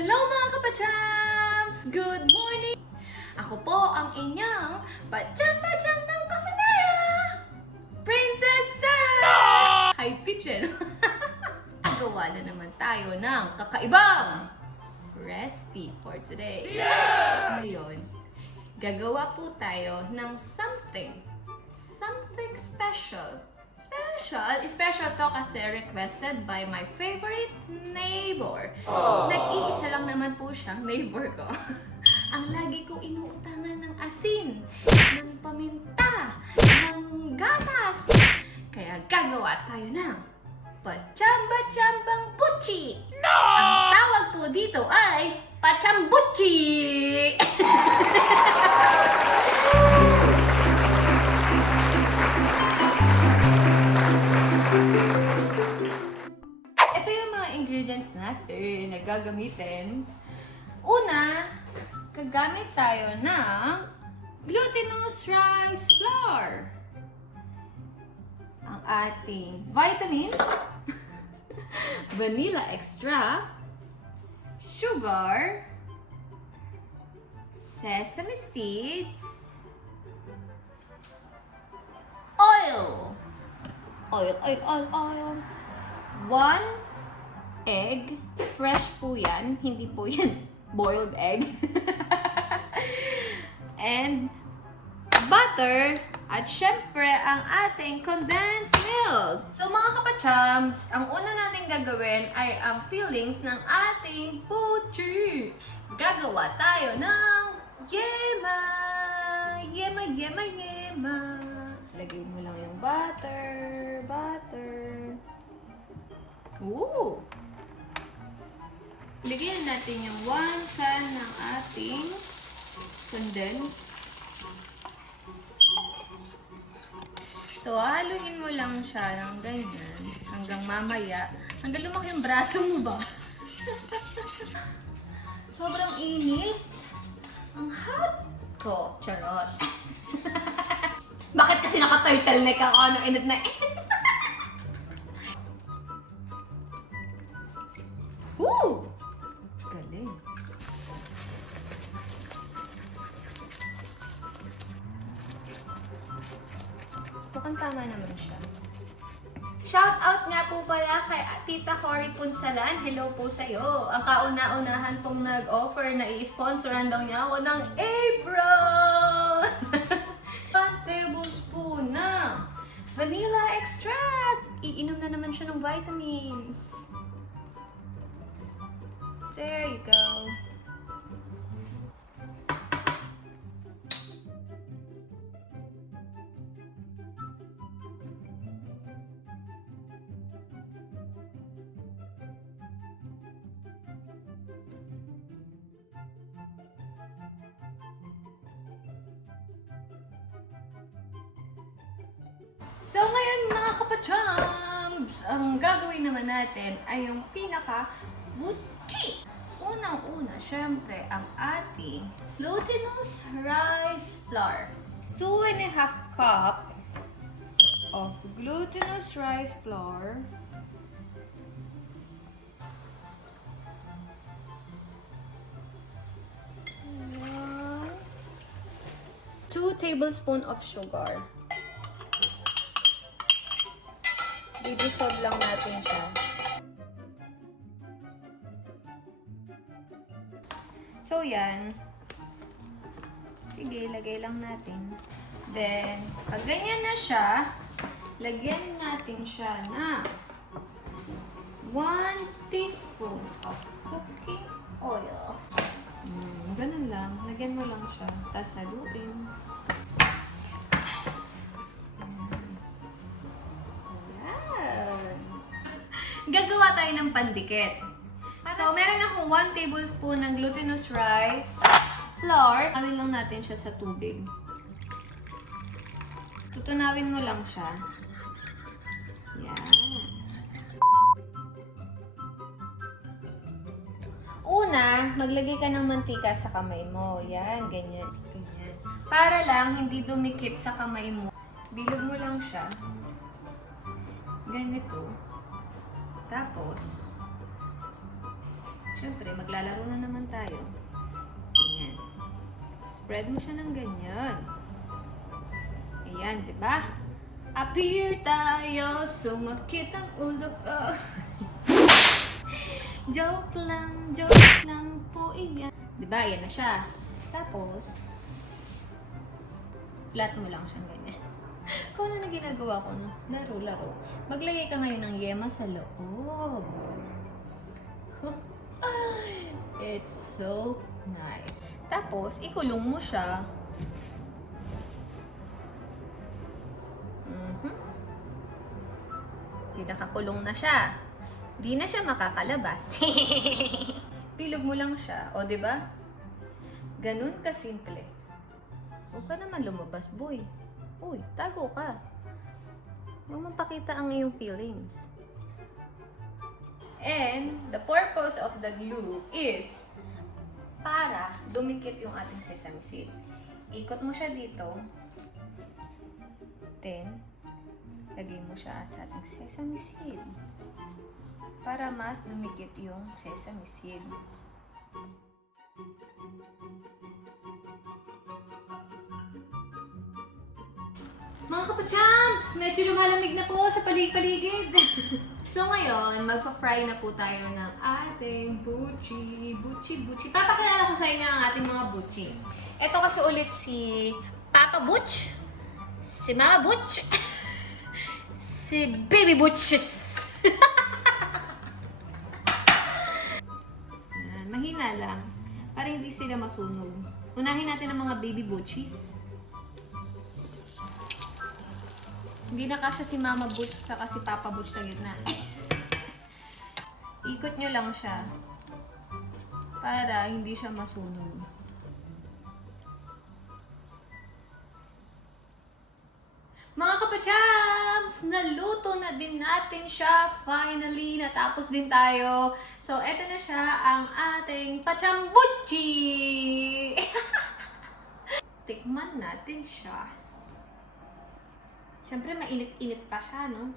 Hello mga kapachams! Good morning! Ako po ang inyong pacham-pacham ng kusinera! Princess Sarah! High pitch eh, no? Gawa na naman tayo ng kakaibang recipe for today. Ngayon, gagawa po tayo ng something special. Special to kasi requested by my favorite neighbor. Nag-iisa lang naman po siyang neighbor ko. Ang lagi kong inuutangan ng asin, ng paminta, ng gatas. Kaya gagawa tayo ng Pachambang Butchi! No! Ang tawag po dito ay Pachambuchi! Ito yung mga ingredients natin na gagamitin. Una, gagamit tayo ng glutenous rice flour. Ang ating vitamins, vanilla extract, sugar, sesame seeds, oil. 1 egg, fresh po yan, hindi po yan boiled egg. And butter, at syempre ang ating condensed milk. So mga kapachams, ang una natin gagawin ay ang fillings ng ating Butchi. Gagawa tayo ng Yema. Lagay mo lang yung butter. Ooh! Lagyan natin yung 1 can ng ating condensed. So, haluin mo lang siya ng ganyan hanggang mamaya. Hanggang lumaki yung braso mo ba? Sobrang init. Ang hot ko. Charot. Bakit kasi naka-turtleneck ako? Anong init na Woo! Galing. Mukhang tama naman siya. Shout out nga po pala kay Tita Cory Punsalan. Hello po sa'yo. Ang kauna-unahan pong nag-offer na i-sponsoran daw niya ako ng apron! 1 tablespoon na vanilla extract. Iinom na naman siya ng vitamins. There you go. So ngayon mga kapachams, ang gagawin naman natin ay yung pinaka-Butchi. Unang-una, syempre, ang ating glutinous rice flour. 2.5 cup of glutinous rice flour. And 2 tablespoons of sugar. I-dissolve lang natin siya. So, yan. Sige, lagay lang natin. Then, pag ganyan na siya, lagyan natin siya na 1 teaspoon of cooking oil. Ganun lang. Lagyan mo lang siya. Tapos haluin. Ayan. Gagawa tayo ng pandikit. So, meron akong 1 tablespoon ng glutinous rice flour. Tunawin lang natin siya sa tubig. Tutunawin mo lang siya. Yan. Una, maglagay ka ng mantika sa kamay mo. Yan, ganyan. Para lang hindi dumikit sa kamay mo. Bilog mo lang siya. Ganito. Tapos, Siyempre, maglalaro na naman tayo. Ganyan. Spread mo siya ng ganyan. Ayan, di ba? Appear tayo, sumakit ang ulo ko. Joke lang po iyan. Di ba? Ayan na siya. Tapos, flat mo lang siyang ganyan. Kung ano na ginagawa ko, no? Laro. Maglagay ka ngayon ng yema sa loob. It's so nice. Tapos, ikulong mo siya. Nakakulong na siya. Di na siya makakalabas. Pilog mo lang siya. O, diba? Ganun kasimple. Huwag ka naman lumabas, boy. Uy, tago ka. Huwag mong pakita ang iyong feelings. And, the purpose of the glue is para dumikit yung ating sesame seed. Ikot mo siya dito. Then, lagay mo siya sa ating sesame seed para mas dumikit yung sesame seed. Mga kapachams! Medyo lumalamig na po sa paligid. So ngayon, magpa-fry na po tayo ng ating Butchi. Papakilala ko sa inyo ang ating mga Butchi. Ito kasi ulit si Papa Butch, si Mama Butch, si Baby Butches. Mahina lang. Para hindi sila masunog. Unahin natin ang mga Baby Butchies. Hindi na kasya si Mama Butch saka si Papa Butch sa gitna. Ikot nyo lang siya. Para hindi siya masunog. Mga kapachams! Naluto na din natin siya. Finally, natapos din tayo. So, eto na siya ang ating Pachambuchi! Tikman natin siya. Siyempre, mainit-init pa siya, no?